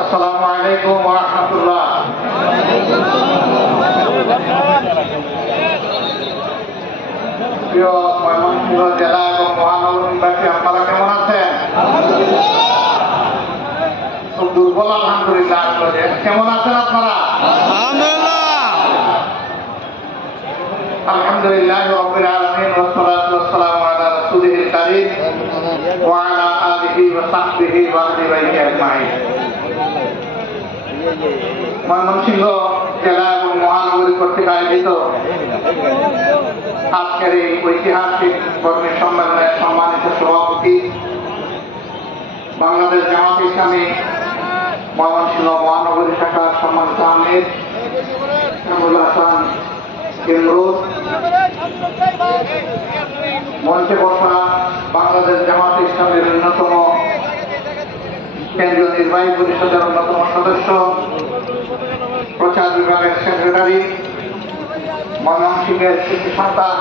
আসসালামু আলাইকুম ওয়া রাহমাতুল্লাহ। প্রিয় ময়মনসিংহ জেলা এবং মহানগরবাসী আপনারা কেমন আছেন? খুব দুর্বল, আলহামদুলিল্লাহ কেমন আছেন আপনারা? আলহামদুলিল্লাহ রব্বিল আলামিন, ওয়া সালাতু ওয়া সালামু আলা রাসূলিল কারীম ওয়া আলা আলিহি ওয়া সাহবিহি ওয়া আহলি বাইতি আজমাইন ময়মনসিংহ জেলা এবং মহানগরী কর্তৃক আয়োজিত আজকের এই ঐতিহাসিক কর্মী সম্মেলনের সম্মানিত সভাপতি, বাংলাদেশ জামাত ইসলামী, ময়মনসিংহ মহানগরী শাখার সম্মানিত আমির শামুল হাসান কেমরুদ মঞ্চে বসা বাংলাদেশ জামাত কেন্দ্রীয় নির্বাহী পরিষদের অন্যতম সদস্য, প্রচার বিভাগের সেক্রেটারি ময়মনসিংহের শিশু সন্তান,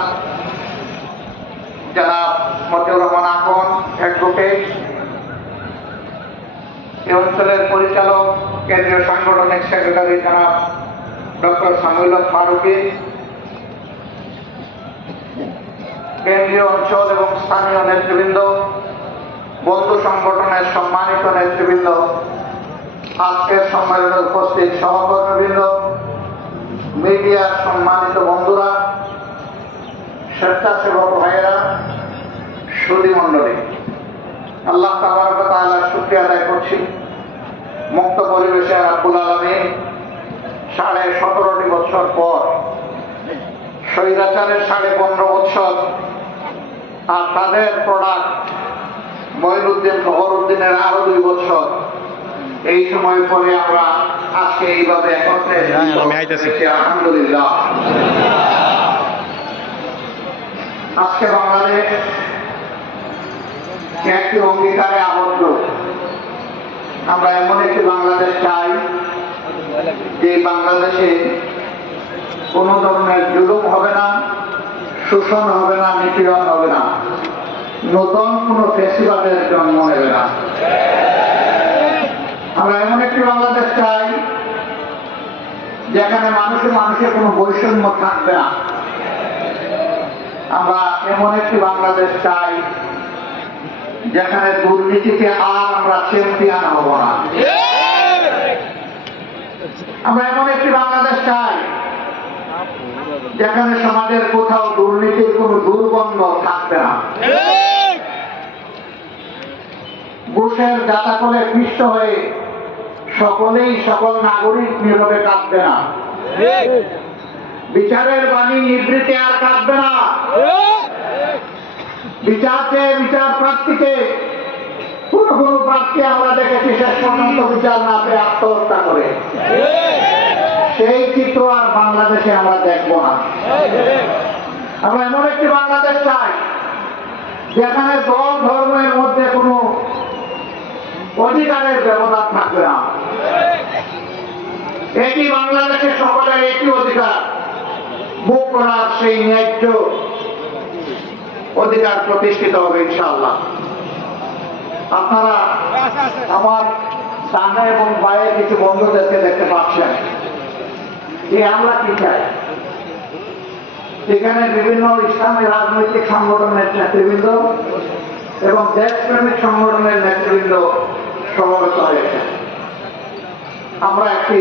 জনাব মতিউর রহমান আকন অ্যাডভোকেট এই অঞ্চলের পরিচালক, কেন্দ্রীয় সাংগঠনিক সেক্রেটারি জনাব ডক্টর সামুল ফারুকি কেন্দ্রীয় অঞ্চল এবং স্থানীয় নেতৃবৃন্দ বন্ধু সংগঠনের সম্মানিত নেতৃবৃন্দ, আজকের সম্মেলনে উপস্থিত সহকর্মীবৃন্দ, মিডিয়ার সম্মানিত বন্ধুরা, স্বেচ্ছাসেবক ভাইয়েরা সুদী মণ্ডলী, আল্লাহ তাআলার শুক্রিয়া আদায় করছি। মুক্ত পরিবেশে আব্বুল আলমী সাড়ে সতেরোটি বছর পর স্বৈরাচারের সাড়ে পনেরো বছর আর তাদের প্রোডাক্ট মঈনুদ্দিন ফখরুদ্দিনের আরও দুই বছর। এই সময় পরে আমরা আজকে এইভাবে একত্রে। হয়েছি, আলহামদুলিল্লাহ। আজকে বাংলাদেশ একটি অঙ্গীকারে আবদ্ধ। আমরা এমন একটি বাংলাদেশ চাই যে বাংলাদেশে কোনো ধরনের জুলুম হবে না শোষণ হবে না নিপীড়ন হবে না। নতুন কোনো ফেসিবাদের জন্ম নেবে না। আমরা এমন একটি বাংলাদেশ চাই, যেখানে মানুষে মানুষের কোনো বৈষম্য থাকবে না। আমরা এমন একটি বাংলাদেশ চাই, যেখানে দুর্নীতিকে আর আমরা চ্যাম্পিয়ন হব না। আমরা এমন একটি বাংলাদেশ চাই যেখানে সমাজের কোথাও দুর্নীতির কোনো দুর্গন্ধ থাকবে না। ঘুষের জাতাকলে পিষ্ট হয়ে সকলেই সকল নাগরিক নীরবে কাঁদবে না। বিচারের বাণী নিবৃত্তি আর কাঁদবে না। বিচারকে বিচার প্রার্থীকে কোন কোন প্রার্থী আমরা দেখেছি শেষ পর্যন্ত বিচার না পেয়ে আত্মহত্যা করে। সেই চিত্র আর বাংলাদেশে আমরা দেখব না। আমরা এমন একটি বাংলাদেশ চাই, যেখানে দল ধর্মের মধ্যে কোনো অধিকারের ব্যবধান থাকবে না। এটি বাংলাদেশের সকলের একটি অধিকার। ভোগ করার সেই ন্যায্য অধিকার প্রতিষ্ঠিত হবে ইনশাআল্লাহ। আপনারা আমার সামনে এবং বাইরে কিছু বন্ধুদেরকে দেখতে পাচ্ছেন। যে আমরা কি চাই? এখানে বিভিন্ন ইসলামী রাজনৈতিক সংগঠনের নেতৃবৃন্দ এবং দেশপ্রেমিক সংগঠনের নেতৃবৃন্দ সমবেত হয়েছে। আমরা একটি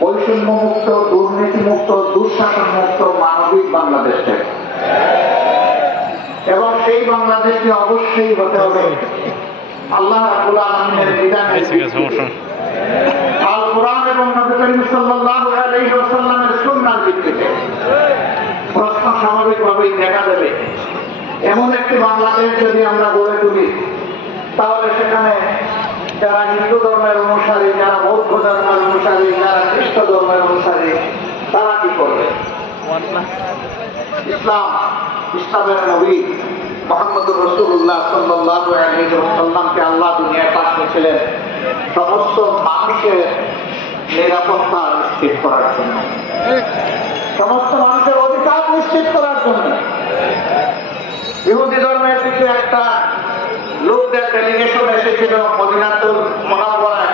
বৈষম্য মুক্ত দুর্নীতি মুক্ত দুঃশাসন মুক্ত মানবিক বাংলাদেশ এবং সেই বাংলাদেশকে অবশ্যই হতে হবে। আল্লাহ রাব্বুল আলামিনের বিধানের কোরআন এবং নবী করিম সাল্লাল্লাহু আলাইহি ওয়াসাল্লামের সুন্নাহর ভিত্তিতে প্রশ্ন স্বাভাবিকভাবেই দেখা দেবে। এমন একটি বাংলাদেশ যদি আমরা গড়ে তুলি, তাহলে সেখানে যারা হিন্দু ধর্মের অনুসারী, যারা বৌদ্ধ ধর্মের অনুসারী, যারা খ্রিস্ট ধর্মের অনুসারী, তারা কি করবে? ইসলাম, ইসলামের নবী মোহাম্মদ রসুল্লাহ সাল্লাহ সাল্লামকে আল্লাহ দুনিয়ায় পাঠিয়েছিলেন। সমস্ত মানুষের নিরাপত্তা নিশ্চিত করার জন্য। সমস্ত মানুষের অধিকার নিশ্চিত করার জন্য। ইহুদি ধর্মের কিছু একটা লোকদের ডেলিগেশন এসেছিল মদিনাতুল মোনাব্বরায়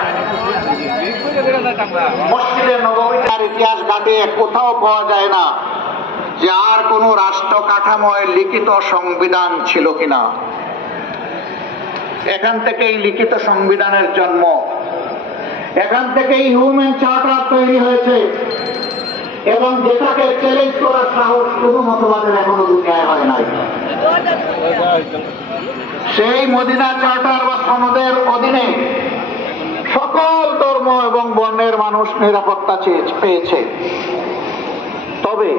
মসজিদে ইতিহাস ঘাটিয়ে কোথাও পাওয়া যায় না যে আর কোন রাষ্ট্র কাঠামোয় লিখিত সংবিধান ছিল কিনা। এখান থেকেই লিখিত সংবিধানের জন্ম। এখান থেকেই হিউম্যান চার্টার তৈরি হয়েছে। এবং যেটাকে চ্যালেঞ্জ করার সাহস কোনো মতবাদের এখনও দুনিয়ায় হয় নাই। সেই মদিনা চার্টার বা সনদের অধীনে সকল ধর্ম এবং বর্ণের মানুষ নিরাপত্তা পেয়েছে। তবে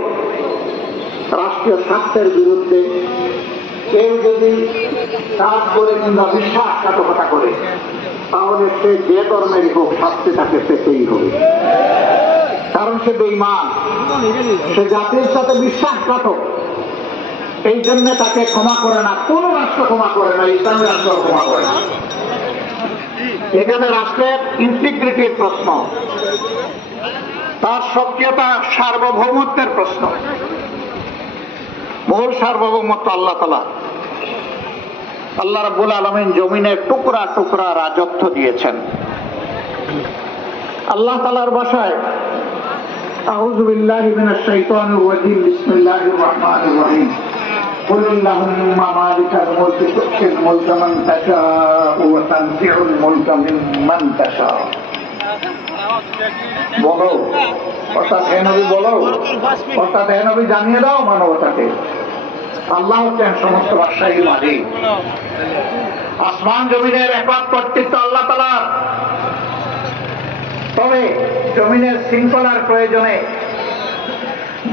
রাষ্ট্রীয় স্বার্থের বিরুদ্ধে কেউ যদি কাজ করে কিংবা বিশ্বাসঘাতকতা করে, তাহলে সে যে ধর্মেরই হোক, শাস্তি তাকে পেতেই হবে। কারণ সে বেইমান সে জাতির সাথে বিশ্বাসঘাতক। এই জন্য তাকে ক্ষমা করে না, কোন রাষ্ট্র ক্ষমা করে না ইসলামী রাষ্ট্র ক্ষমা করে না। এখানে রাষ্ট্রের ইন্টিগ্রিটির প্রশ্ন। তার সক্রিয়তা সার্বভৌমত্বের প্রশ্ন। মূল সার্বভৌমত্ব আল্লাহ তালা আল্লাহ রাব্বুল আলমিন জমিনের টুকরা টুকরা রাজত্ব দিয়েছেন আল্লাহ তালার বাসায় أعوذ بالله من الشيطان الرجيم بسم الله الرحمن الرحيم قل اللهم مالك الملك تؤتي الملك من تشاء وتنزع الملك ممن تشاء বলো অর্থাৎ হে নবী বলো অর্থাৎ হে নবী জানিয়ে দাও মানবতাকে আল্লাহ হচ্ছেন সমস্ত বাদশাহী মালিক। আসমান জমিনের একমাত্র কর্তৃত্ব আল্লাহ তালার তবে জমিনের শৃঙ্খলার প্রয়োজনে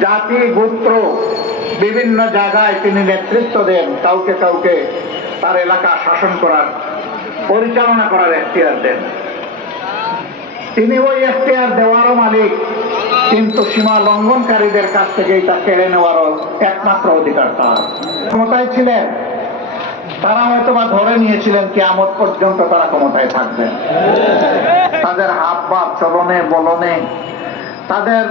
জাতি, গোত্র, বিভিন্ন জায়গায় তিনি নেতৃত্ব দেন, কাউকে কাউকে তার এলাকা শাসন করার, পরিচালনা করার এখতিয়ার দেন। তিনি ওই এখতিয়ার দেওয়ারও মালিক। কিন্তু সীমা লঙ্ঘনকারীদের কাছ থেকে এটা কেড়ে নেওয়ারও একমাত্র অধিকার তার। ক্ষমতায় ছিলেন। তারা হয়তো বা ধরে নিয়েছিলেন কেয়ামত পর্যন্ত তারা ক্ষমতায় থাকবেন তাদের হাব ভাব চলনে, বলনে, তাদের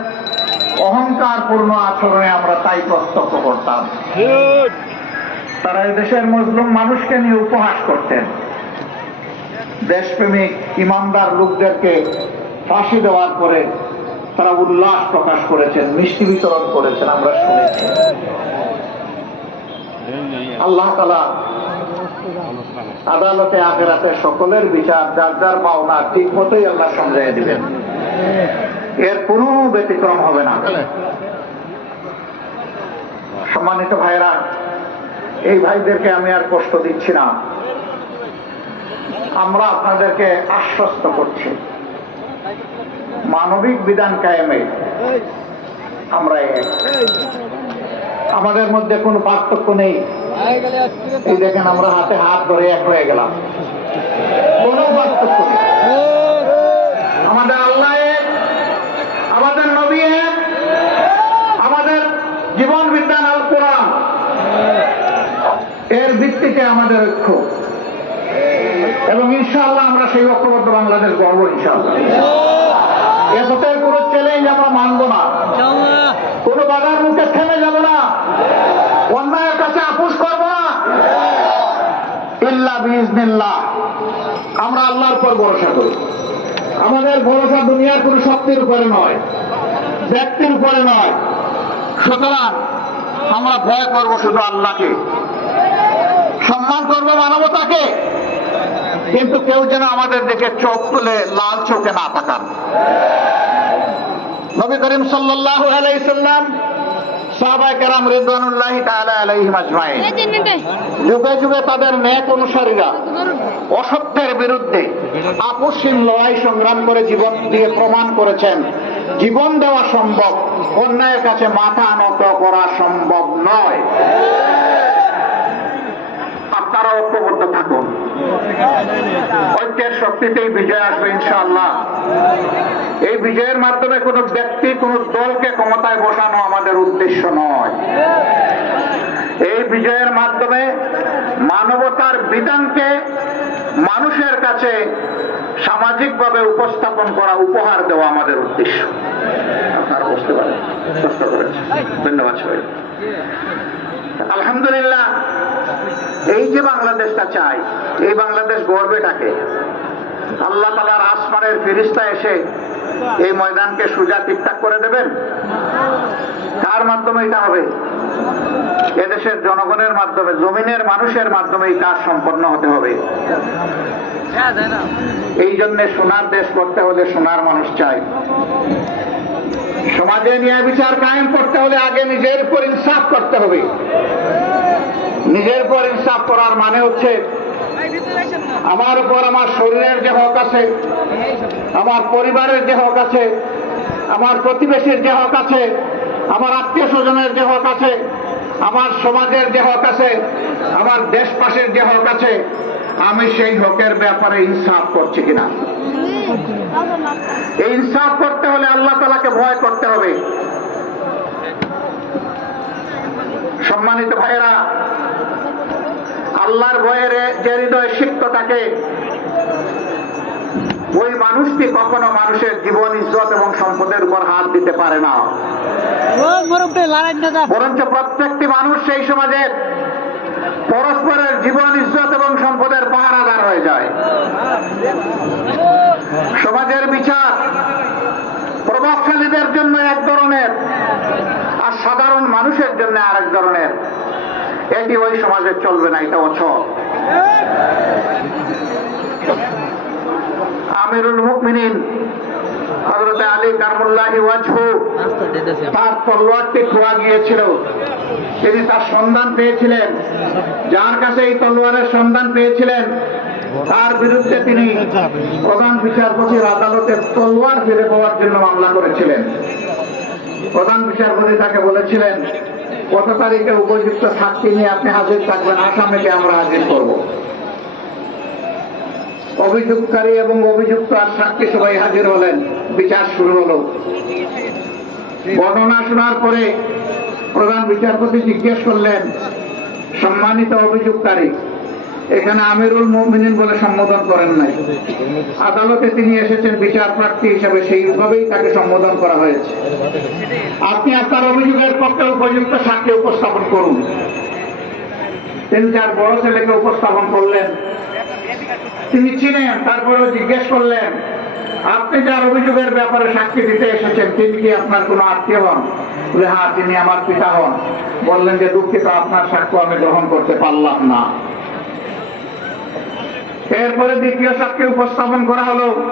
অহংকার পূর্ণ আচরণে আমরা তাই প্রত্যক্ষ করতাম। তারা দেশের মুসলিম মানুষকে নিয়ে উপহাস করতেন। দেশপ্রেমিক ইমানদার লোকদেরকে ফাঁসি দেওয়ার পরে তারা উল্লাস প্রকাশ করেছেন, মিষ্টি বিতরণ করেছেন, আমরা শুনেছি। আল্লাহ তালা আদালতে, আখেরাতে সকলের বিচার, যার যার পাওনা, ঠিক মতোই আল্লাহ সমঝাই দিবেন। এর কোনো ব্যতিক্রম হবে না। সম্মানিত ভাইরা এই ভাইদেরকে আমি আর কষ্ট দিচ্ছি না। আমরা আপনাদেরকে আশ্বস্ত করছি। মানবিক বিধান কায়েমে আমরা আমাদের মধ্যে কোনো পার্থক্য নেই। এই দেখেন আমরা হাতে হাত ধরে এক হয়ে গেলাম। কোনো পার্থক্য নেই। আমাদের আল্লাহ এক আমাদের নবী এক আমাদের জীবন বিজ্ঞান আল কোরআন। এর ভিত্তিতে আমাদের ঐক্য। এবং ইনশাআল্লাহ আমরা সেই ঐক্যবদ্ধ বাংলাদেশ গর্ব ইনশাআল্লাহ। এতটাই কোনো চ্যালেঞ্জ আমরা মানব না। কোনো বাধার মুখে থেমে যাব না। অন্যায়ের কাছে আপুস করব না। ইল্লা বিজনিল্লাহ আমরা আল্লাহর পর ভরসা করি। আমাদের ভরসা দুনিয়ার কোনো শক্তির উপরে নয়, ব্যক্তির উপরে নয়। সুতরাং আমরা ভয় করব শুধু আল্লাহকে। সম্মান করব মানবতাকে। কিন্তু কেউ যেন আমাদের দিকে চোখ তুলে লাল চোখে না তাকান। নবী করিম সাল্লাম রিদওয়ানুল্লাহি তাআলা আলাইহিম আজমাইন। যুগে যুগে তাদের নেক অনুসারীরা অসত্যের বিরুদ্ধে আপসহীন লড়াই সংগ্রাম করে জীবন দিয়ে প্রমাণ করেছেন। জীবন দেওয়া সম্ভব অন্যায়ের কাছে মাথা নত করা সম্ভব নয়। আপনারা ঐক্যবদ্ধ থাকুন। শক্তিতেই বিজয় আসবে ইনশাআল্লাহ। এই বিজয়ের মাধ্যমে কোনো ব্যক্তি, কোনো দলকে ক্ষমতায় বসানো আমাদের উদ্দেশ্য নয়। এই বিজয়ের মাধ্যমে মানবতার বিধানকে মানুষের কাছে সামাজিকভাবে উপস্থাপন করা, উপহার দেওয়া আমাদের উদ্দেশ্য। আপনারা বুঝতে পারেন ধন্যবাদ আলহামদুলিল্লাহ, এই যে বাংলাদেশটা চাই, এই বাংলাদেশ গর্বে ডাকে আল্লাহ তালার আসমানের ফিরিস্তা এসে এই ময়দানকে সুজা ঠিকঠাক করে দেবেন। কার মাধ্যমে এটা হবে? এদেশের জনগণের মাধ্যমে, জমিনের মানুষের মাধ্যমে এই কাজ সম্পন্ন হতে হবে। এই জন্য সোনার দেশ করতে হলে সোনার মানুষ চাই সমাজে ন্যায় বিচার কায়েম করতে হলে আগে নিজের উপর ইনসাফ করতে হবে। নিজের উপর ইনসাফ করার মানে হচ্ছে আমার উপর আমার শরীরের যে হক আছে, আমার পরিবারের যে হক আছে, আমার প্রতিবেশীর যে হক আছে, আমার আত্মীয় স্বজনের যে হক আছে, আমার সমাজের যে হক আছে, আমার দেশবাসীর যে হক আছে, আমি সেই হকের ব্যাপারে ইনসাফ করছি কিনা? এই ইনসাফ করতে হলে আল্লাহ তালাকে ভয় করতে হবে। সম্মানিত ভাইয়েরা আল্লাহর ভয়ের যে হৃদয় সিক্ত থাকে ওই মানুষটি কখনো মানুষের জীবন ইজ্জত এবং সম্পদের উপর হাত দিতে পারে না। বরঞ্চ প্রত্যেকটি মানুষ সেই সমাজের পরস্পরের জীবন ইজ্জত এবং সম্পদের পাহারাদার হয়ে যায়। সমাজের বিচার প্রভাবশালীদের জন্য এক ধরনের আর সাধারণ মানুষের জন্য আরেক ধরনের। এটি ওই সমাজে চলবে না, এটা অচল আমিরুল মুকমিনিন যার কাছে এই তলোয়ারের সন্ধান পেয়েছিলেন, তার বিরুদ্ধে তিনি প্রধান বিচারপতির আদালতে তলোয়ার ফিরে পাওয়ার জন্য মামলা করেছিলেন। প্রধান বিচারপতি তাকে বলেছিলেন কত তারিখে উপযুক্ত সাক্ষী নিয়ে আপনি হাজির থাকবেন, আসামিকে আমরা হাজির করব। অভিযোগকারী এবং অভিযুক্ত আর সাক্ষী সবাই হাজির হলেন, বিচার শুরু হলো। বর্ণনা শোনার পরে প্রধান বিচারপতি জিজ্ঞেস করলেন, সম্মানিত অভিযোগকারী এখানে আমিরুল মুমিনিন বলে সম্বোধন করেন নাই। আদালতে তিনি এসেছেন বিচার প্রার্থী হিসেবে, সেইভাবেই তাকে সম্বোধন করা হয়েছে। আপনি আপনার অভিযোগের পক্ষে উপযুক্ত সাক্ষী উপস্থাপন করুন। তিনি তার বড় ছেলেকে উপস্থাপন করলেন। তিনি চিনেন তারপরেও জিজ্ঞেস করলেন, আপনি যার অভিযোগের ব্যাপারে সাক্ষী দিতে এসেছেন, তিনি কি আপনার কোনো আত্মীয় হন? হ্যাঁ তিনি আমার পিতা হন। বললেন যে, দুঃখিত, আপনার সাক্ষ্য আমি গ্রহণ করতে পারলাম না। এরপরে দ্বিতীয় সাক্ষী উপস্থাপন করা হলো।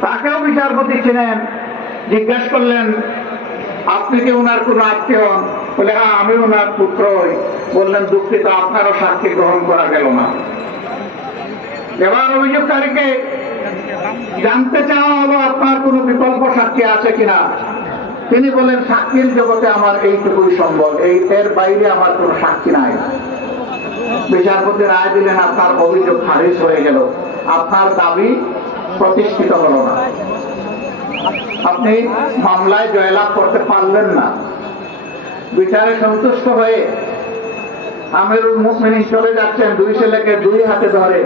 তাকেও বিচারপতি ছিলেন। জিজ্ঞেস করলেন, আপনি কি ওনার কোন আত্মীয়? বলে হ্যাঁ আমি ওনার পুত্র বললেন, দুঃখিত, আপনারও সাক্ষী গ্রহণ করা গেল না। এবার অভিযোগকারীকে জানতে চাওয়া হলো, আপনার কোনো বিকল্প সাক্ষী আছে কিনা? তিনি বলেন সাক্ষীর জগতে আমার এইটুকুই সম্ভব এই এর বাইরে আমার কোনো সাক্ষী নাই। বিচারপতি রায় দিলেন, আপনার অভিযোগ খারিজ হয়ে গেল। আপনার দাবি প্রতিষ্ঠিত হলো না। আপনি মামলায় জয়লাভ করতে পারলেন না। বিচারে সন্তুষ্ট হয়ে আমিরুল মুকমিনী চলে যাচ্ছেন, দুই ছেলেকে দুই হাতে ধরে।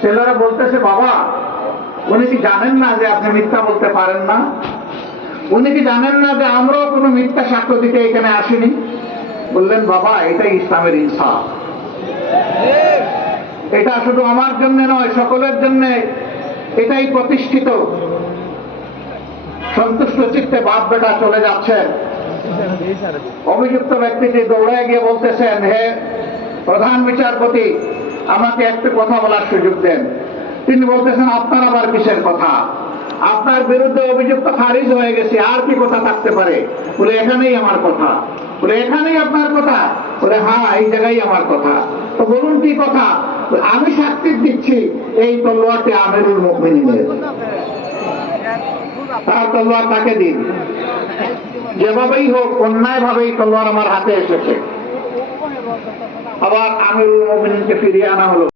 ছেলেরা বলতেছে, বাবা, উনি কি জানেন না যে আপনি মিথ্যা বলতে পারেন না? উনি কি জানেন না যে আমরাও কোনো মিথ্যা সাক্ষ্য দিতে এখানে আসিনি? বললেন, বাবা এটাই ইসলামের ইনসাফ। এটা শুধু আমার জন্য নয়, সকলের জন্য এটাই প্রতিষ্ঠিত। সন্তুষ্ট চিত্তে বাপ বেটা চলে যাচ্ছেন। অভিযুক্ত ব্যক্তিটি দৌড়ে গিয়ে বলতেছেন, হে প্রধান বিচারপতি, আমাকে একটু কথা বলার সুযোগ দেন। তিনি বলতেছেন, আপনার আবার কিসের কথা? আপনার বিরুদ্ধে অভিযুক্ত খারিজ হয়ে গেছে, আর কি কথা থাকতে পারে? বলে, এখানেই আমার কথা। বলে, এখানেই আপনার কথা? বলে হ্যাঁ এই জায়গায় আমার কথা। বলুন কি কথা? আমি সাক্ষী দিচ্ছি। এই তলোয়ারটি আমিরুল মুকমিনের তার তলোয়ার তাকে দিন। যেভাবেই হোক অন্যায় ভাবেই তলোয়ার আমার হাতে এসেছে। আবার আমিরুল মুকমিনকে ফিরিয়ে আনা হলো।